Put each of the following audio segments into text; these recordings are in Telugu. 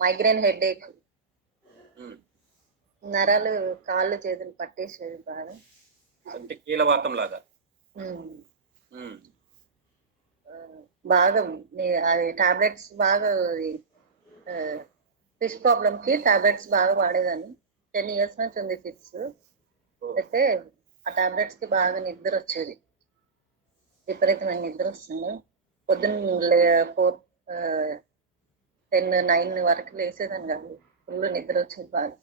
మైగ్రేన్ హెడేక్, ఉమ్. నరాలు కాళ్ళు చేతులు పట్టేసేది బాగా. అంటే కీలవాతం లాగా. ఉమ్. ఉమ్. బాగా అది టాబ్లెట్స్ బాగా ఫిష్ ప్రాబ్లమ్ కి టాబ్లెట్స్ బాగా వాడేదాన్ని. 10 years నుంచి ఉంది ఫిట్స్. అయితే ఆ టాబ్లెట్స్ కి బాగా నిద్ర వచ్చేది, విపరీతమైన నిద్ర వస్తుంది. పొద్దున్న 4, 10, 9 వరకు లేసేదాన్ని కాదు, ఫుల్ నిద్ర వచ్చేది బాగా.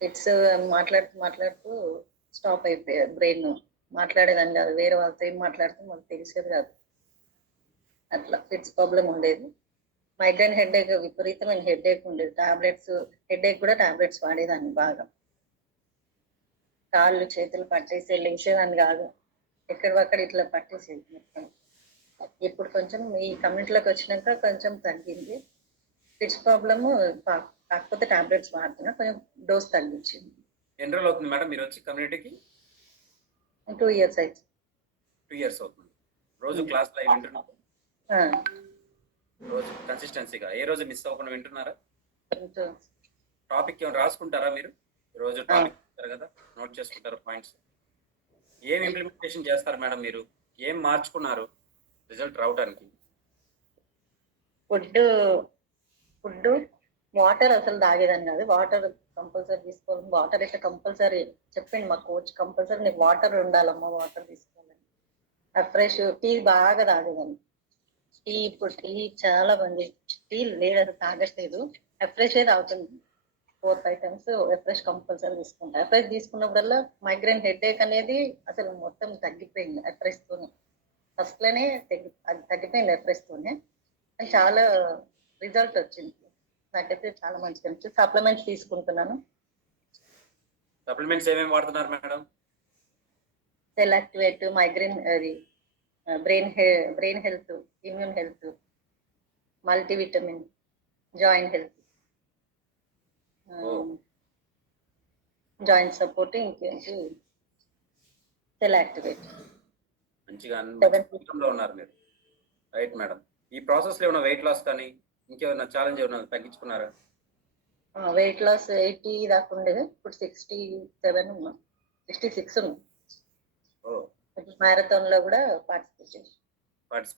ఫిట్స్ మాట్లాడుతూ స్టాప్ అయిపోయాయి, బ్రెయిన్ మాట్లాడేదాన్ని కాదు, వేరే వాళ్ళతో ఏం మాట్లాడితే మాకు తెలిసేది కాదు. అట్లా ఫిట్స్ ప్రాబ్లం ఉండేది. మైగ్రేన్ హెడేక్, విపరీతమైన హెడేక్ ఉండేది. టాబ్లెట్స్, హెడేక్ కూడా టాబ్లెట్స్ వాడేదాన్ని బాగా. కాళ్ళు చేతులు పట్టేసి లేచేదాన్ని కాదు, ఎక్కడివక్కడ ఇట్లా పట్టేసేది మొత్తం. ఇప్పుడు కొంచెం ఈ కమ్యూనిటీలోకి వచ్చినాక కొంచెం తగ్గింది ఫిట్స్ ప్రాబ్లము. కాకపోతే టాబ్లెట్స్ వాడుతున్నా, కొంచెం డోస్ తగ్గించింది. ఎన్ని రోజులు అవుతుంది మేడం మీరు వచ్చి కమ్యూనిటీకి? 2 years అయితే. 2 years అవుతుంది. రోజు క్లాస్ లైవ్ వింటున్నారు? రోజు కన్సిస్టెన్సీగా ఏ రోజు మిస్ అవ్వకుండా వింటున్నారా? టాపిక్ ఏమైనా రాసుకుంటారా మీరు? రోజు టాపిక్ కదా, నోట్ చేసుకుంటారు పాయింట్స్. ఏం ఇంప్లిమెంటేషన్ చేస్తారు మేడం మీరు? ఏం మార్చుకున్నారు రిజల్ట్ రావడానికి? ఫుడ్, వాటర్ అసలు తాగేదాన్ని కాదు. వాటర్ కంపల్సరీ తీసుకోవాలి. వాటర్ అయితే కంపల్సరీ చెప్పింది మా కోచ్, కంపల్సరీ నీకు వాటర్ ఉండాలమ్మా, వాటర్ తీసుకోవాలని. ఫ్రెష్ టీ బాగా తాగేదాన్ని. ఇప్పుడు టీ చాలా మంది టీ లేదు, తాగట్లేదు. ఫ్రెష్ తాగుతుంది. 4-5 times ఫ్రెష్ కంపల్సరీ తీసుకుంటా. ఫ్రెష్ తీసుకున్నప్పుడల్లా మైగ్రేన్ హెడేక్ అనేది అసలు మొత్తం తగ్గిపోయింది ఫ్రెష్ తోనే. ఫస్ట్ లోనే అది తగ్గిపోయింది ఫ్రెష్ తోనే. చాలా రిజల్ట్ వచ్చింది నాకైతే, చాలా మంచిగా అనిపించింది. సప్లిమెంట్స్ తీసుకుంటున్నాను. సప్లిమెంట్స్ ఏమేమి వాడుతున్నారు మేడం? సెల్ యాక్టివేట్, మైగ్రేన్, అది brain health, immune health, multivitamin, joint health, joint support, ఇంకేంటి సెల్ యాక్టివేట్. మంచిగా ఉన్నారు మీరు. Right madam. ఈ ప్రాసెస్ లో ఏమైనా వెయిట్ లాస్ కానీ ఇంకేమైనా ఛాలెంజ్ ఏమైనా తగ్గించుకున్నారా? వెయిట్ లాస్ 80 దాకా ఉండేది, ఇప్పుడు 67 ఉన్నా, 66 ఉన్నా. మ్యారథాన్ లో కూడా పార్టిసిపేట్